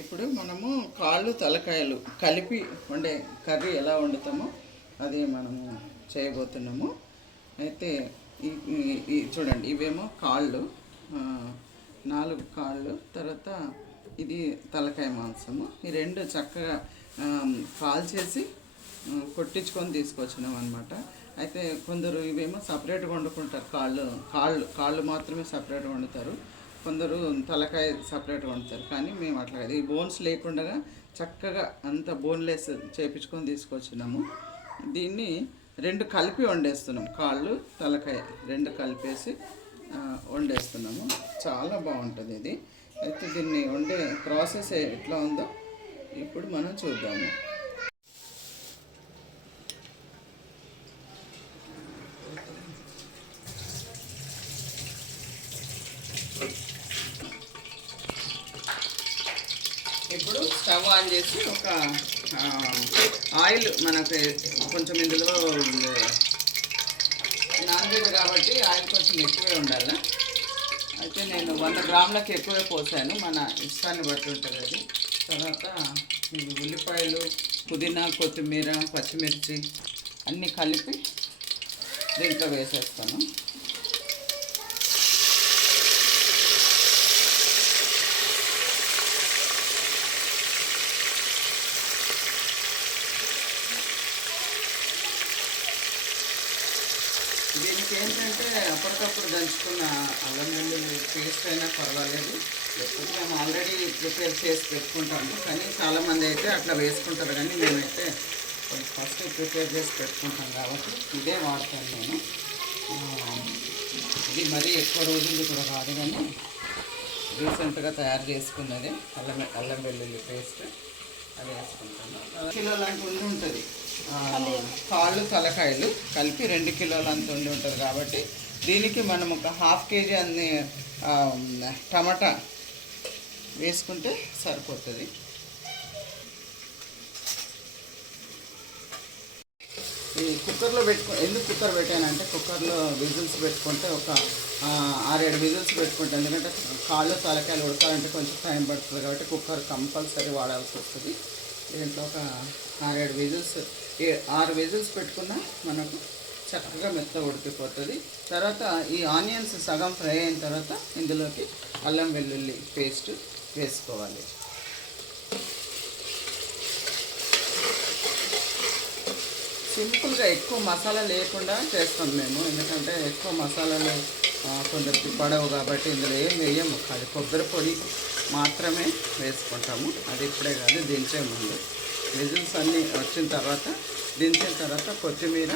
ఇప్పుడు మనము కాళ్ళు తలకాయలు కలిపి వండే కర్రీ ఎలా వండుతామో అది మనము చేయబోతున్నాము. అయితే చూడండి, ఇవేమో కాళ్ళు, 4 కాళ్ళు, తర్వాత ఇది తలకాయ మాంసము. ఈ రెండు చక్కగా కాల్చేసి కొట్టించుకొని తీసుకొచ్చినాం అనమాట. అయితే కొందరు ఇవేమో సపరేట్గా వండుకుంటారు, కాళ్ళు మాత్రమే సపరేట్గా వండుతారు, కొందరు తలకాయ సపరేట్గా వండుతారు. కానీ మేము అట్లా కాదు, ఈ బోన్స్ లేకుండా చక్కగా అంత బోన్లెస్ చేయించుకొని తీసుకొచ్చినాము. దీన్ని 2 కలిపి వండేస్తున్నాం, కాళ్ళు తలకాయ 2 కలిపేసి వండేస్తున్నాము. చాలా బాగుంటుంది ఇది. అయితే దీన్ని వండే ప్రాసెస్ ఎట్లా ఉందో ఇప్పుడు మనం చూద్దాము. ఇప్పుడు స్టవ్ ఆన్ చేసి ఒక ఆయిల్, మనకు కొంచెం ఇందులో నాన్ వెజ్ కాబట్టి ఆయిల్ కొంచెం ఎక్కువే ఉండాలి. అయితే నేను 100 గ్రాములకు ఎక్కువే పోసాను, మన ఇష్టాన్ని బట్టి ఉంటుంది అది. తర్వాత ఉల్లిపాయలు, పుదీనా, కొత్తిమీర, పచ్చిమిర్చి అన్నీ కలిపి దీంట్లో వేసేస్తాను. దీనికి ఏంటంటే అప్పటికప్పుడు దంచుకున్న అల్లం వెల్లుల్లి పేస్ట్ అయినా పర్వాలేదు, లేకపోతే మేము ఆల్రెడీ ప్రిపేర్ చేసి పెట్టుకుంటాము. కానీ చాలామంది అయితే అట్లా వేసుకుంటారు, కానీ మేమైతే ఫస్ట్ ప్రిపేర్ చేసి పెట్టుకుంటాం కాబట్టి ఇదే వాడతాను నేను. ఇది మరీ ఎక్కువ రోజులు కూడా కాదు, కానీ రీసెంట్గా తయారు చేసుకున్నది అల్లం వెల్లుల్లి పేస్ట్, అది వేసుకుంటాను. కిలోలు అంత ఉంటుంది, కాళ్ళు తలకాయలు కలిపి 2 కిలోలు అంత ఉంటుంది కాబట్టి దీనికి మనం ఒక 1/2 kg అన్ని టమాటా వేసుకుంటే సరిపోతుంది. ఈ కుక్కర్లో ఎందుకు కుక్కర్ పెట్టానంటే, కుక్కర్లో విజిల్స్ పెట్టుకుంటే ఒక 6-7 విజిల్స్ పెట్టుకుంటే, ఎందుకంటే కాళ్ళు తలకాయలు ఉడకాలంటే కొంచెం టైం పడుతుంది కాబట్టి కుక్కర్ కంపల్సరీ వాడాల్సి వస్తుంది. దీంట్లో ఒక 6-7 విజిల్స్, 6 విజిల్స్ పెట్టుకున్నా మనకు చక్కగా మెత్తగా ఉడికిపోతుంది. తర్వాత ఈ ఆనియన్స్ సగం ఫ్రై అయిన తర్వాత ఇందులోకి అల్లం వెల్లుల్లి పేస్ట్ వేసుకోవాలి. సింపుల్గా ఎక్కువ మసాలా లేకుండా చేస్తాం మేము, ఎందుకంటే ఎక్కువ మసాలాలు కొందరికి పడవు కాబట్టి ఇందులో ఏం వేయము, అది కొబ్బరి పొడి మాత్రమే వేసుకుంటాము. అది ఇప్పుడే కాదు, దించే ముందు విజిల్స్ అన్నీ వచ్చిన తర్వాత, దించిన తర్వాత కొత్తిమీర,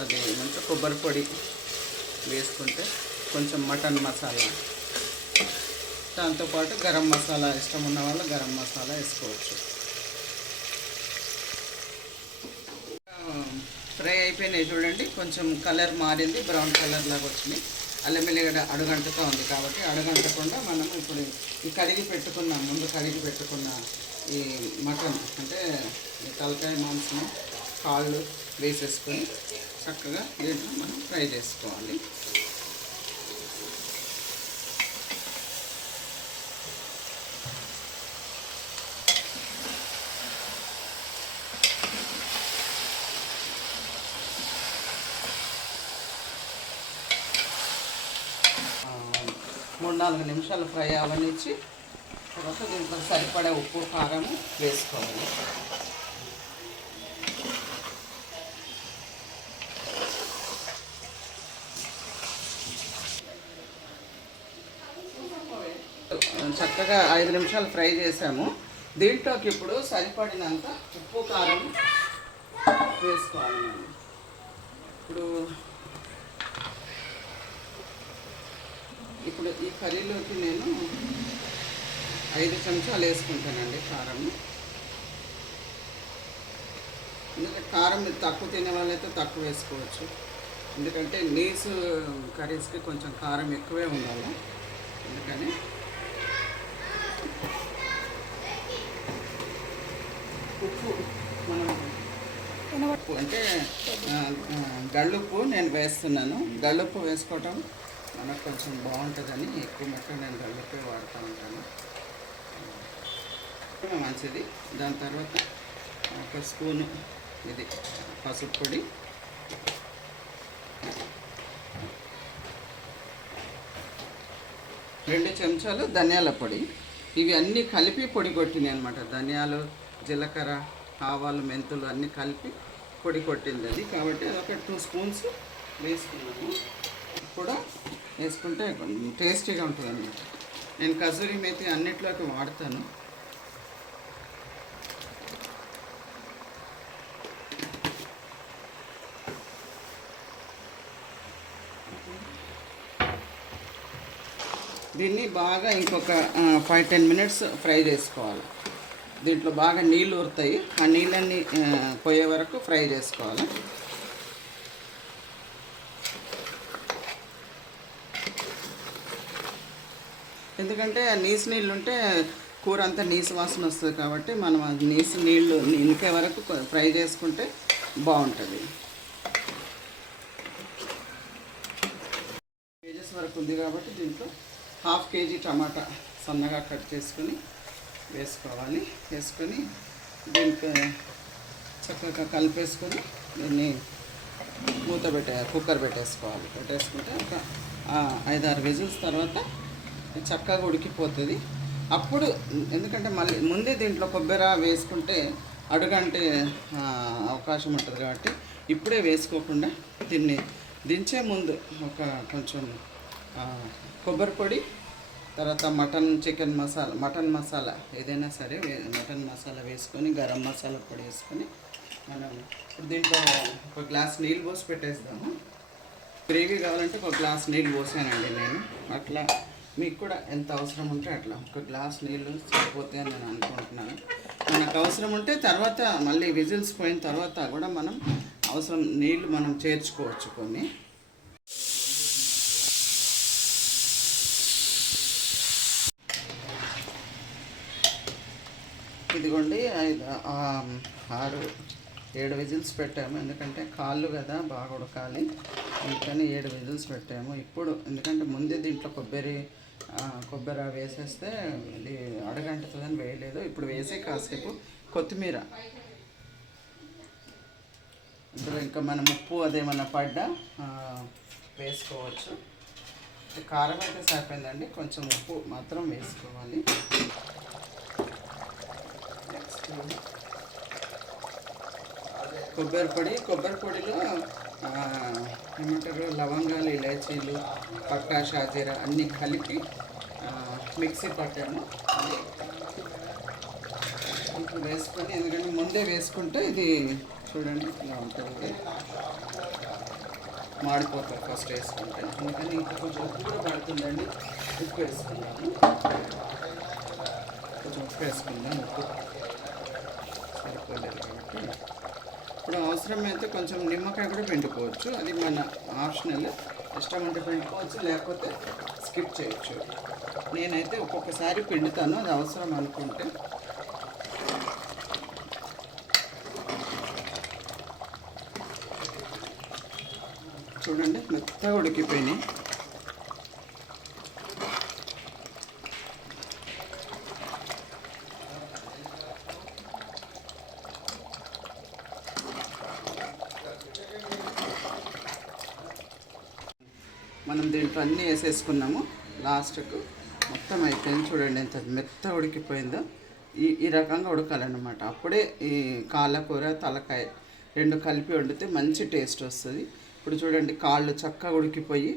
అది మంచిగా కొబ్బరి పొడి వేసుకుంటే, కొంచెం మటన్ మసాలా, దాంతోపాటు గరం మసాలా, ఇష్టం ఉన్న వాళ్ళు గరం మసాలా వేసుకోవచ్చు. ఫ్రై అయిపోయినాయి చూడండి, కొంచెం కలర్ మారింది, బ్రౌన్ కలర్ లాగా వచ్చినాయి. అల్లం వెల్లిగడ్డ అడుగంటుతూ ఉంది కాబట్టి అడుగంటకుండా మనం ఇప్పుడు ఈ ముందు కడిగి పెట్టుకున్న ఈ మటన్, అంటే ఈ తలకాయ మాంసం, కాళ్ళు వేసేసుకొని చక్కగా దీంట్లో మనం ఫ్రై చేసుకోవాలి. మూడు 4 నిమిషాలు ఫ్రై అవనిచ్చి తర్వాత దీంట్లో సరిపడే ఉప్పు, కారం వేసుకోవాలి. చక్కగా 5 నిమిషాలు ఫ్రై చేసాము. దీంట్లోకి ఇప్పుడు సరిపడినంత ఉప్పు, కారం వేసుకోవాలి. ఇప్పుడు ఈ కర్రీలోకి నేను 5 చెంచాలు వేసుకుంటానండి కారం. ఎందుకంటే కారం తక్కువ తినే వాళ్ళైతే తక్కువ వేసుకోవచ్చు, ఎందుకంటే నీసు కర్రీస్కి కొంచెం కారం ఎక్కువే ఉండాలి. అందుకని ఉప్పు, మనం ఉప్పు అంటే గళ్ళుప్పు నేను వేస్తున్నాను. గళ్ళుప్పు వేసుకోవటం మనకు కొంచెం బాగుంటుందని ఎక్కువ మొత్తం నేను గళ్ళుప్పే వాడుతూ ఉంటాను. మంచిది. దాని తర్వాత ఒక స్పూను ఇది పసుపు పొడి, 2 చెంచాలు ధనియాల పొడి. ఇవి అన్నీ కలిపి పొడి కొట్టినాయి అనమాట. ధనియాలు, జీలకర్ర, ఆవాలు, మెంతులు అన్నీ కలిపి పొడి కొట్టింది అది. కాబట్టి అదొక 2 స్పూన్స్ వేసుకున్నాము. కూడా వేసుకుంటే టేస్టీగా ఉంటుంది అన్నమాట. నేను కసూరి మేతి అన్నిట్లోకి వాడతాను. దీన్ని బాగా ఇంకొక 5-10 మినిట్స్ ఫ్రై చేసుకోవాలి. దీంట్లో బాగా నీళ్ళు ఊరుతాయి. ఆ నీళ్ళన్నీ పోయే వరకు ఫ్రై చేసుకోవాలి. ఎందుకంటే నీసు నీళ్ళు ఉంటే కూర అంతా నీసు వాసన వస్తుంది. కాబట్టి మనం ఆ నీళ్ళు ఇంకే వరకు ఫ్రై చేసుకుంటే బాగుంటుంది. కేజెస్ వరకు ఉంది కాబట్టి దీంట్లో 1/2 kg టమాటా సన్నగా కట్ చేసుకొని వేసుకోవాలి. వేసుకొని దీనికి చక్కగా కలిపేసుకొని దీన్ని మూత కుక్కర్ పెట్టేసుకోవాలి. పెట్టేసుకుంటే ఒక 5-6 విజిల్స్ తర్వాత చక్కగా ఉడికిపోతుంది. అప్పుడు ఎందుకంటే మళ్ళీ ముందే దీంట్లో కొబ్బరి వేసుకుంటే అడుగంటే అవకాశం ఉంటుంది. కాబట్టి ఇప్పుడే వేసుకోకుండా దీన్ని దించే ముందు ఒక కొంచెం కొబ్బరి పొడి, తర్వాత మటన్ మసాలా ఏదైనా సరే మటన్ మసాలా వేసుకొని, గరం మసాలా పొడి వేసుకొని మనం ఇప్పుడు దీంట్లో ఒక గ్లాస్ నీళ్ళు పోసి పెట్టేద్దాము. గ్రేవీ కావాలంటే ఒక గ్లాస్ నీళ్ళు పోసానండి నేను. అట్లా మీకు కూడా ఎంత అవసరం ఉంటే అట్లా ఒక గ్లాస్ నీళ్ళు సరిపోతాయి అని నేను అనుకుంటున్నాను. మనకు అవసరం ఉంటే తర్వాత మళ్ళీ విజిల్స్ పోయిన తర్వాత కూడా మనం అవసరం నీళ్ళు మనం చేర్చుకోవచ్చు కొన్ని. ఇదిగోండి 6-7 విజిల్స్ పెట్టాము. ఎందుకంటే కాళ్ళు కదా బాగా ఉడకాలి, అందుకని 7 విజిల్స్ పెట్టాము. ఇప్పుడు ఎందుకంటే ముందే దీంట్లో కొబ్బరి వేసేస్తే ఇది అడగంటుతుందని వేయలేదు. ఇప్పుడు వేసే కాసేపు కొత్తిమీర, ఇందులో ఇంకా మనం ఉప్పు అదేమన్నా పడ్డా వేసుకోవచ్చు. కారం అయితే సరిపోయిందండి, కొంచెం ఉప్పు మాత్రం వేసుకోవాలి. నెక్స్ట్ కొబ్బరి పొడిలో ఏమంటారు లవంగాలు, ఇలాచీలు, పక్కా, షాజీరా అన్నీ కలిపి మిక్సీ పట్టాను. ఇప్పుడు వేసుకొని, ఎందుకంటే ముందే వేసుకుంటే ఇది చూడండి ఇలా ఉంటుంది, మాడిపోతుంది ఫస్ట్ వేసుకుంటే. అందుకని ఇంకా కొంచెం ఉప్పు కూడా పడుతుందండి. ఉప్పు వేసుకున్నాను, కొంచెం ఉప్పు వేసుకుందాం. ఉప్పు సరిపోలేదు కాబట్టి ఇప్పుడు అవసరమైతే కొంచెం నిమ్మకాయ కూడా పిండుకోవచ్చు. అది మన ఆప్షనల్, ఇష్టం అంటే పిండుకోవచ్చు, లేకపోతే స్కిప్ చేయొచ్చు. నేనైతే ఒక్కొక్కసారి పిండుతాను, అది అవసరం అనుకుంటే. చూడండి మెత్తగా ఉడికిపోయినాయి. మనం దీంట్లో అన్నీ వేసేసుకున్నాము. లాస్ట్కు మొత్తం అయిపోయింది. చూడండి ఎంత మెత్తగా ఉడికిపోయిందో. ఈ రకంగా ఉడకాలన్నమాట. అప్పుడే ఈ కాళ్ళకూర, తలకాయ 2 కలిపి వండితే మంచి టేస్ట్ వస్తుంది. ఇప్పుడు చూడండి కాళ్ళు చక్కగా ఉడికిపోయి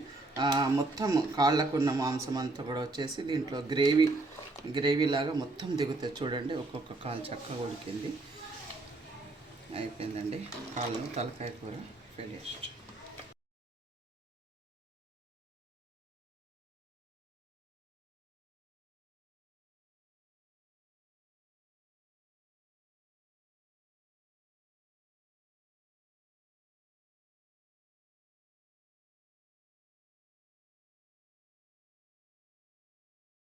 మొత్తం కాళ్ళకున్న మాంసం అంతా కూడా వచ్చేసి దీంట్లో గ్రేవీ లాగా మొత్తం దిగుతుంది. చూడండి ఒక్కొక్క కాలు చక్కగా ఉడికింది. అయిపోయిందండి కాళ్ళు తలకాయ కూర ఫినిష్డ్.